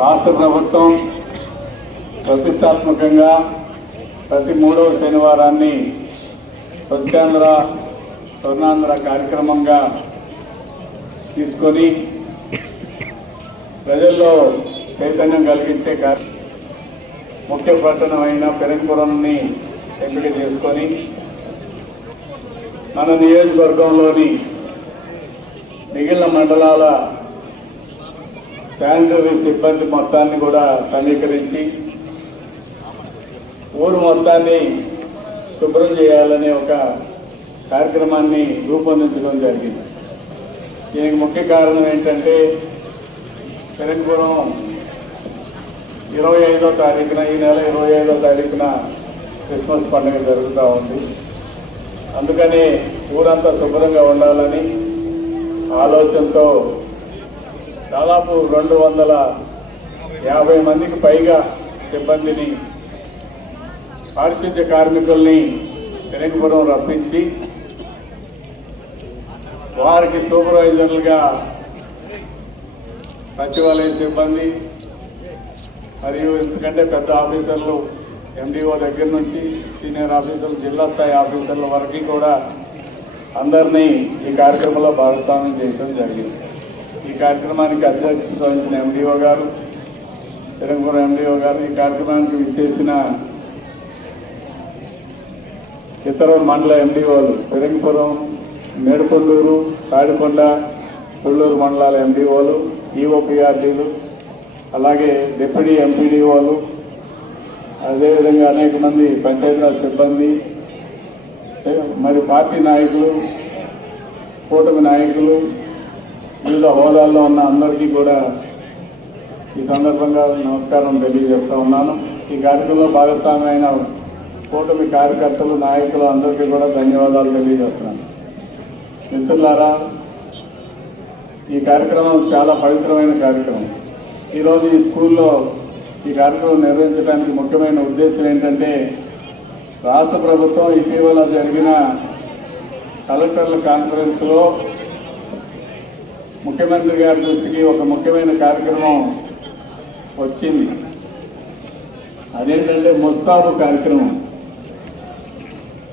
రాష్ట్ర ప్రభుత్వం ప్రతిష్టాత్మకంగా ప్రతి 3వ శనివారాన్ని స్వచ్ఛాంధ్ర స్వర్ణాంధ్ర కార్యక్రమంగా తీసుకొని ప్రజల్లో చైతన్యం కలిగించే ముఖ్య పట్టణమైన పెరంగపురాన్ని ఎంపిక చేసుకొని మన నియోజకవర్గంలోని మిగిలిన మండలాల శానిటరీ సిబ్బంది మొత్తాన్ని కూడా సమీకరించి ఊరు మొత్తాన్ని శుభ్రం చేయాలనే ఒక కార్యక్రమాన్ని రూపొందించడం జరిగింది. దీనికి ముఖ్య కారణం ఏంటంటే పెరంగపురం 25వ తారీఖున ఈ నెల 25వ తారీఖున క్రిస్మస్ పండుగ జరుగుతూ ఉంది. అందుకని ఊరంతా శుభ్రంగా ఉండాలని ఆలోచనతో దాదాపు 250 మందికి పైగా సిబ్బందిని పారిశుద్ధ్య కార్మికుల్ని పెరంగపురం రప్పించి వారికి సూపర్వైజర్లుగా సచివాలయ సిబ్బంది మరియు ఎందుకంటే పెద్ద ఆఫీసర్లు ఎండిఓ దగ్గర నుంచి సీనియర్ ఆఫీసర్లు జిల్లా స్థాయి ఆఫీసర్ల వరకు కూడా అందరినీ ఈ కార్యక్రమంలో భాగస్వామ్యం చేయడం జరిగింది. ఈ కార్యక్రమానికి అధ్యక్షత వహించిన ఎండిఓ గారు, పెరంగపురం ఎండిఓ గారు, ఈ కార్యక్రమానికి విచ్చేసిన ఇతర మండల ఎండిఓలు పెరంగపురం, మేడకొండూరు, తాడికొండ, కొల్లూరు మండలాల ఎండిఓలు, ఈఓపీఆర్డీలు, అలాగే డిప్యూటీ ఎంపీడీఓలు, అదేవిధంగా అనేక మంది పంచాయతీరాజ్ సిబ్బంది, మరి పార్టీ నాయకులు, కూటమి నాయకులు, వివిధ హోదాల్లో ఉన్న అందరికీ కూడా ఈ సందర్భంగా నమస్కారం తెలియజేస్తూ ఉన్నాను. ఈ కార్యక్రమంలో భాగస్వామ్యమైన కూటమి కార్యకర్తలు, నాయకులు అందరికీ కూడా ధన్యవాదాలు తెలియజేస్తున్నాను. మిత్రులారా, ఈ కార్యక్రమం చాలా పవిత్రమైన కార్యక్రమం. ఈరోజు ఈ స్కూల్లో ఈ కార్యక్రమం నిర్వహించడానికి ముఖ్యమైన ఉద్దేశం ఏంటంటే రాష్ట్ర ప్రభుత్వం ఇటీవల జరిగిన కలెక్టర్ల కాన్ఫరెన్స్లో ముఖ్యమంత్రి గారి దృష్టికి ఒక ముఖ్యమైన కార్యక్రమం వచ్చింది. అదేంటంటే ముస్తాబు కార్యక్రమం.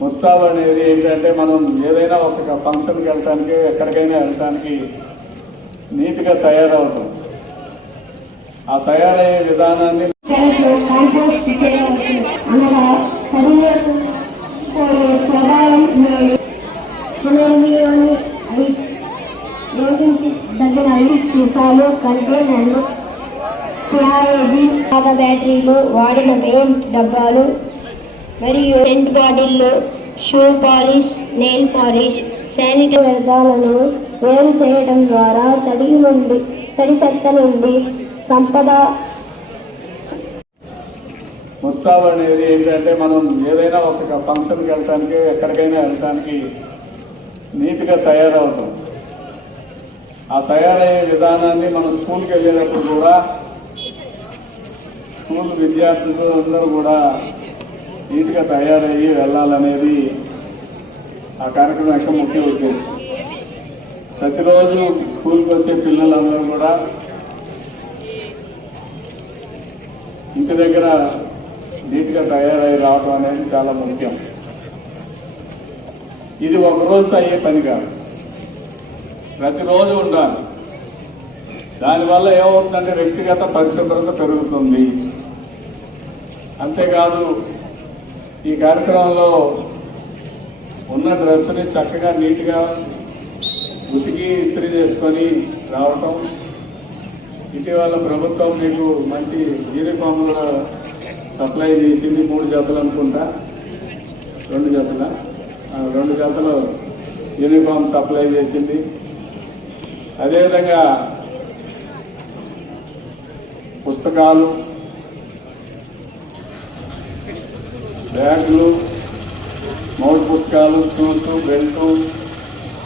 ముస్తాబు అనేది ఏంటంటే మనం ఏదైనా ఒక ఫంక్షన్కి వెళ్ళటానికి, ఎక్కడికైనా వెళ్ళటానికి నీట్గా తయారవుతాం. ఆ తయారయ్యే విధానాన్ని బ్యాటరీలు, వాడిన పెయింట్ డబ్బాలు మరియు సెంట్ బాటిల్లో shoe polish, nail polish, sanitary వ్యర్థాలను వేరు చేయడం ద్వారా తడి చెత్త నుండి సంపద. ముస్తాబు అనేది ఏంటంటే మనం ఏదైనా ఒక ఫంక్షన్కి వెళ్ళటానికి, ఎక్కడికైనా వెళ్ళటానికి నీట్గా తయారవుతాం. ఆ తయారయ్యే విధానాన్ని మనం స్కూల్కి వెళ్ళేటప్పుడు కూడా స్కూల్ విద్యార్థులు అందరూ కూడా నీట్గా తయారయ్యి వెళ్ళాలనేది ఆ కార్యక్రమం యొక్క ముఖ్య ఉద్దేశం. ప్రతిరోజు స్కూల్కి వచ్చే పిల్లలందరూ కూడా ఇంటి దగ్గర నీట్గా తయారై రావడం అనేది చాలా ముఖ్యం. ఇది ఒకరోజుతో అయ్యే పని కాదు, ప్రతిరోజు ఉండాలి. దానివల్ల ఏమవుతుందంటే వ్యక్తిగత పరిశుభ్రత పెరుగుతుంది. అంతేకాదు ఈ కార్యక్రమంలో ఉన్న డ్రెస్సుని చక్కగా నీట్గా ఉతికి ఇస్త్రీ చేసుకొని రావటం. ఇటీవల ప్రభుత్వం మీకు మంచి యూనిఫామ్లు సప్లై చేసింది. 3 జతలు అనుకుంటా, 2 జతలు యూనిఫామ్ సప్లై చేసింది. అదేవిధంగా పుస్తకాలు, బ్యాగులు, నోట్ పుస్తకాలు, షూస్, బెల్టు,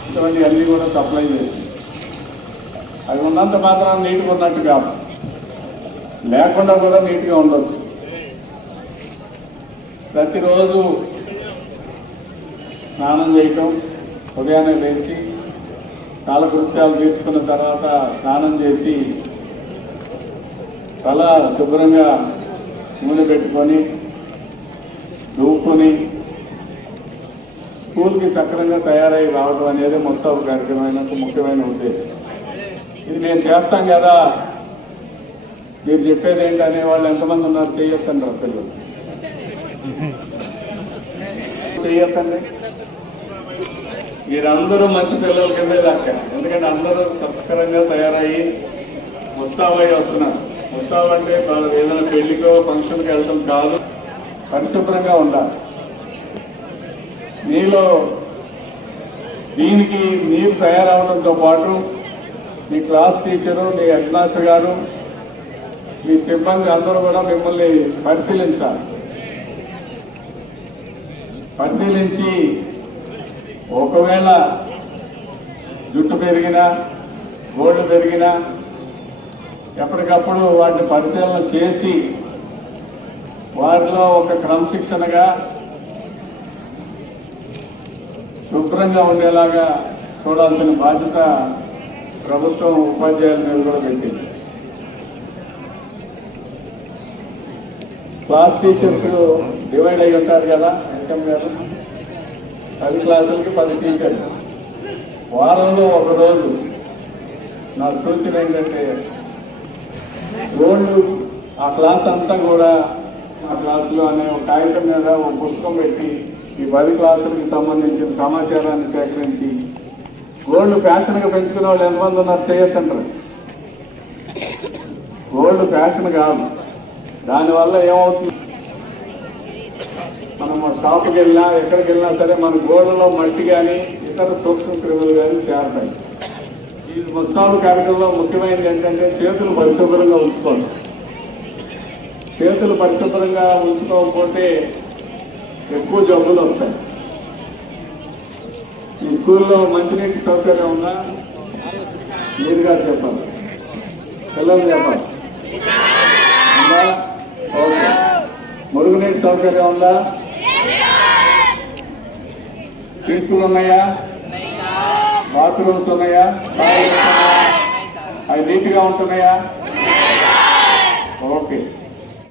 ఇటువంటి అన్నీ కూడా సప్లై చేసింది. అవి ఉన్నంత మాత్రం నీట్గా ఉన్నట్టు కాదు, లేకుండా కూడా నీట్గా ఉండొచ్చు. ప్రతిరోజు స్నానం చేయటం, ఉదయాన్నే లేచి కాలకృత్యాలు తీర్చుకున్న తర్వాత స్నానం చేసి తల శుభ్రంగా నూనె పెట్టుకొని దూపుని స్కూల్కి సక్రమంగా తయారై రావడం అనేది ముస్తాబు కార్యక్రమం ముఖ్యమైన ఉద్దేశం. ఇది మేము చేస్తాం కదా, మీరు చెప్పేది ఏంటి అనే వాళ్ళు ఎంతమంది ఉన్నారు? చేయొద్దండి పిల్లలు, చేయొద్దండి. మీరందరూ మంచి పిల్లల కిందే లెక్క. ఎందుకంటే అందరూ సత్కరంగా తయారయ్యి ముస్తాబై వస్తున్నారు. ముస్తాబు అంటే ఏదైనా పెళ్లికో ఫంక్షన్కి వెళ్ళడం కాదు, పరిశుభ్రంగా ఉండాలి. మీలో దీనికి మీరు తయారవడంతో పాటు మీ క్లాస్ టీచరు, మీ హెడ్ మాస్టర్ గారు, మీ సిబ్బంది అందరూ కూడా మిమ్మల్ని పరిశీలించాలి. పరిశీలించి ఒకవేళ జుట్టు పెరిగినా గోళ్ళు పెరిగినా ఎప్పటికప్పుడు వాటిని పరిశీలన చేసి వారిలో ఒక క్రమశిక్షణగా శుభ్రంగా ఉండేలాగా చూడాల్సిన బాధ్యత ప్రభుత్వం ఉపాధ్యాయుల మీద కూడా పెట్టింది. క్లాస్ టీచర్స్ డివైడ్ అయి ఉంటారు కదా, హెచ్ఎం గారు 10 క్లాసులకి 10 టీచర్లు. వారంలో ఒకరోజు నా సూచన ఏంటంటే రోజు ఆ క్లాస్ అంతా కూడా ఆ క్లాసులో అనే ఒక కాగితం మీద ఒక పుస్తకం పెట్టి ఈ 10 క్లాసులకి సంబంధించిన సమాచారాన్ని సేకరించి గోల్డ్ ఫ్యాషన్గా పెంచుకునే వాళ్ళు ఎంతమంది ఉన్నారు? చేయొద్దంటారు. గోల్డ్ ఫ్యాషన్ కాదు. దానివల్ల ఏమవుతుంది, మనం షాప్కి వెళ్ళినా ఎక్కడికి వెళ్ళినా సరే మన గోళ్ళలో మట్టి కానీ ఇతర సూక్ష్మ క్రిములు కానీ చేరతాయి. ఈ ముస్తాబు కార్యక్రమంలో ముఖ్యమైనది ఏంటంటే చేతులు పరిశుభ్రంగా ఉంచుకోండి. చేతులు పరిశుభ్రంగా ఉంచుకోకపోతే ఎక్కువ జబ్బులు వస్తాయి. ఈ స్కూల్లో మంచినీటి సౌకర్యం ఉందా? మీరుగా చెప్పాలి, పిల్లలు చెప్పాలి. ఉందా? ఓకే. మురుగునీటి సౌకర్యం ఉందా? సీట్లు ఉన్నాయా? బాత్రూమ్స్ ఉన్నాయా? అవి నీట్గా ఉంటున్నాయా? ఓకే.